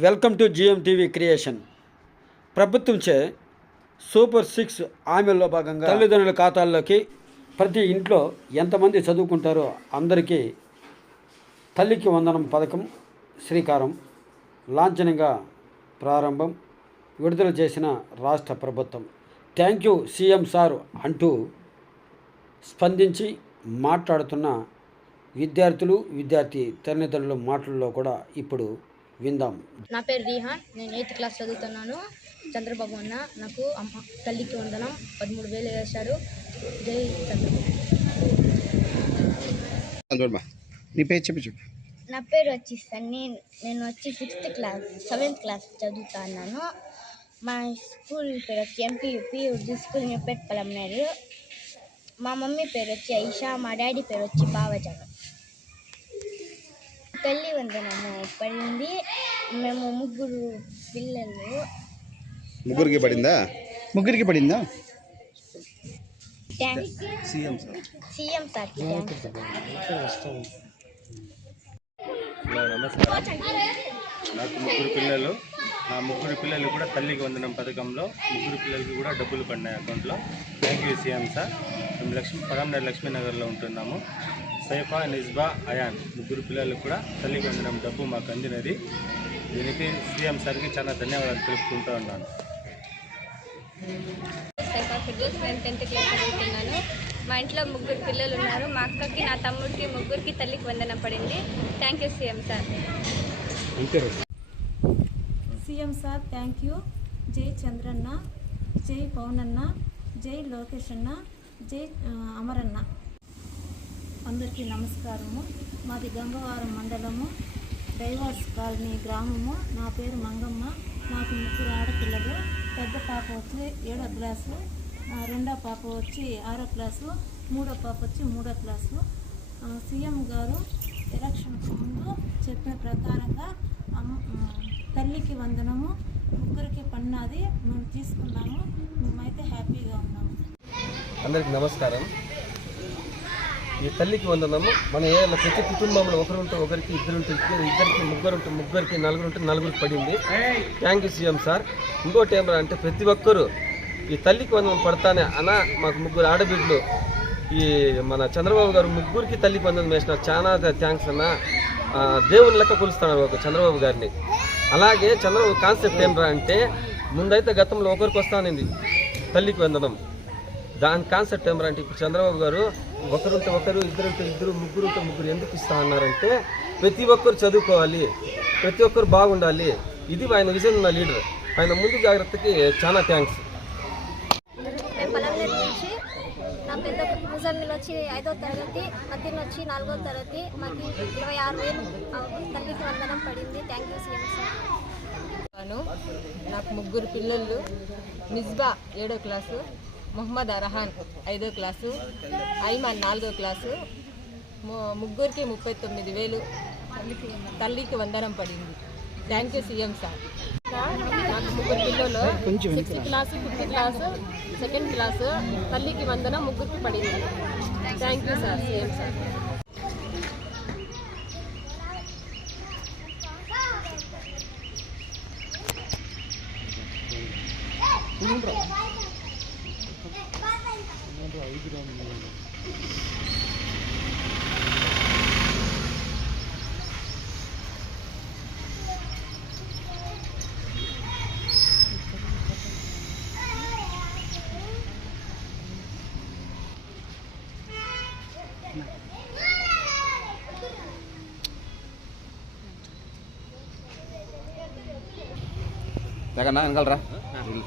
Welcome to GM TV creation ప్రభుత్వంచే super six హామీల్లో భాగంగా తల్లిదండ్రుల ఖాతాల్లోకి ప్రతి ఇంట్లో ఎంతమంది చదువుకుంటారో అందరికీ తల్లికి వందనం పథకం శ్రీకారం లాంఛనంగా ప్రారంభం విడుదల చేసిన రాష్ట్ర ప్రభుత్వం. థ్యాంక్ యూ సీఎం సార్ అంటూ స్పందించి మాట్లాడుతున్న విద్యార్థులు విద్యార్థి తల్లిదండ్రుల మాటల్లో కూడా ఇప్పుడు విందాం. నా పేరు రీహాన్ నేను ఎయిత్ క్లాస్ చదువుతున్నాను. చంద్రబాబు అన్న నాకు అమ్మ తల్లికి వందనం పదమూడు వేలు వేశారు. జై చంద్రబాబు. చూడమ్మా నీ పేరు చెప్పు చెప్పు. నా పేరు వచ్చి సన్నీ నేను వచ్చి సిక్స్త్ క్లాస్ సెవెంత్ క్లాస్ చదువుతున్నాను. మా స్కూల్ పేరు వచ్చి ఎంపీయూపీ ఉర్దూ స్కూల్ న్యూపేట్ పలమనేరు. మా మమ్మీ పేరు వచ్చి ఐషా మా డాడీ పేరు వచ్చి బావజాన్ తల్లి వందనము పడింది మేము ముగ్గురు పిల్లలు. ముగ్గురికి పడిందా? ముగ్గురికి పడిందా? CM sir. సీఎం నమస్కారం. నాకు ముగ్గురు పిల్లలు. నా ముగ్గురు పిల్లలు కూడా తల్లికి వందనం పథకంలో ముగ్గురు పిల్లలకి కూడా డబ్బులు పడినాయి అకౌంట్లో. Thank you CM sir. మేము లక్ష్మీ పదమూడు లక్ష్మీనగర్లో ఉంటున్నాము. సైఫా నిజ్బా అయాన్. ముగ్గురు పిల్లలకు కూడా తల్లికి వందనం డబ్బు మాకు అందినది. దీనికి సీఎం సార్కి చాలా ధన్యవాదాలు తెలుపుకుంటూ ఉన్నాను. సైఫా ఫిర్దోస్ నేను టెన్త్ క్లాస్ చదువుతున్నాను. మా ఇంట్లో ముగ్గురు పిల్లలు ఉన్నారు. మా అక్కకి నా తమ్ముడికి ముగ్గురికి తల్లికి వందనం పడింది. Thank you CM sir. CM sir thank you. జై చంద్రన్న జై పవనన్న జై లోకేష్ అన్న జై అమరన్న. అందరికీ నమస్కారము. మాది గంగవారం మండలము. డైవర్స్ కాలనీ గ్రామము. నా పేరు మంగమ్మ. నాకు ముగ్గురు ఆడపిల్లలు. పెద్ద పాప వచ్చి ఏడో క్లాసు రెండో పాప వచ్చి ఆరో క్లాసు మూడో పాప వచ్చి మూడో క్లాసు. సీఎం గారు ఎలక్షన్కు ముందు చెప్పిన ప్రకారంగా తల్లికి వందనము ముగ్గురికి పన్నది మేము తీసుకున్నాము. మేమైతే హ్యాపీగా ఉన్నాము. అందరికి నమస్కారం. ఈ తల్లికి వందనము. మన ఏదైనా ప్రతి కుటుంబంలో ఒకరుంటే ఒకరికి ఇద్దరుంటే ఇద్దరు ఇద్దరికి ముగ్గురుంటే ముగ్గురికి నలుగురుంటే నలుగురికి పడింది. థ్యాంక్ యూ సీఎం సార్ ఇంకోటి ఏమరా అంటే ప్రతి ఒక్కరూ ఈ తల్లికి వందనం పడతానే అన్న మాకు ముగ్గురు ఆడబిడ్డలు. ఈ మన చంద్రబాబు గారు ముగ్గురికి తల్లికి వందనం వేసినారు చాలా థ్యాంక్స్ అన్న. దేవుని లెక్క కొలుస్తున్నారు ఒక చంద్రబాబు గారిని. అలాగే చంద్రబాబు కాన్సెప్ట్ ఏమరా అంటే ముందైతే గతంలో ఒకరికి వస్తానండి తల్లికి వందనం. దాని కాన్సెప్ట్ ఏమరంటే ఇప్పుడు చంద్రబాబు గారు ఒకరుంటే ఒకరు ఇద్దరుంటే ఇద్దరు ముగ్గురుంటే ముగ్గురు ఎందుకు ఇస్తా అన్నారంటే ప్రతి ఒక్కరు చదువుకోవాలి ప్రతి ఒక్కరు బాగుండాలి. ఇది ఆయన విజన్ ఉన్న లీడర్. ఆయన ముందు జాగ్రత్తకి చాలా థ్యాంక్స్. నా పెద్ద ముజమ్మిల్ వచ్చి ఐదో తరగతి మధ్యన వచ్చి నాలుగో తరగతి మాకు ఇరవై ఆరు వేలు ఆ, తల్లికి వందనం పడింది. థ్యాంక్ యూ సీఎం సార్ నాకు ముగ్గురు పిల్లలు మిస్బా ఏడో క్లాసు. మొహమ్మద్ అరహాన్ ఐదో క్లాసు ఐమాన్ నాలుగో క్లాసు. ముగ్గురికి ముప్పై తొమ్మిది వేలు. తల్లికి వందనం పడింది. Thank you CM sir. నాకు ముగ్గురు పిల్లలు. Sixth class fifth class second class. తల్లికి వందనం ముగ్గురికి పడింది. Thank you sir CM sir. దగ్గర వెనకాలరా? వీళ్ళు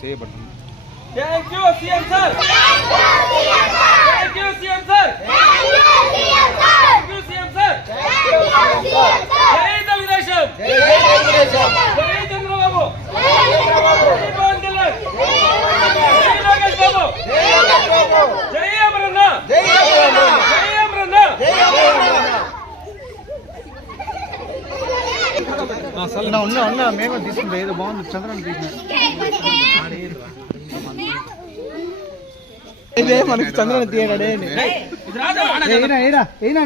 Thank you, CM sir. Thank you, CM sir. Thank you, CM sir. Thank you, CM sir. ఉన్నా ఉన్నా మేము తీసుకుంటాం ఏదో బాగుంది చంద్రని ఇదే మనకి చంద్రని తీయడాడే ఏనా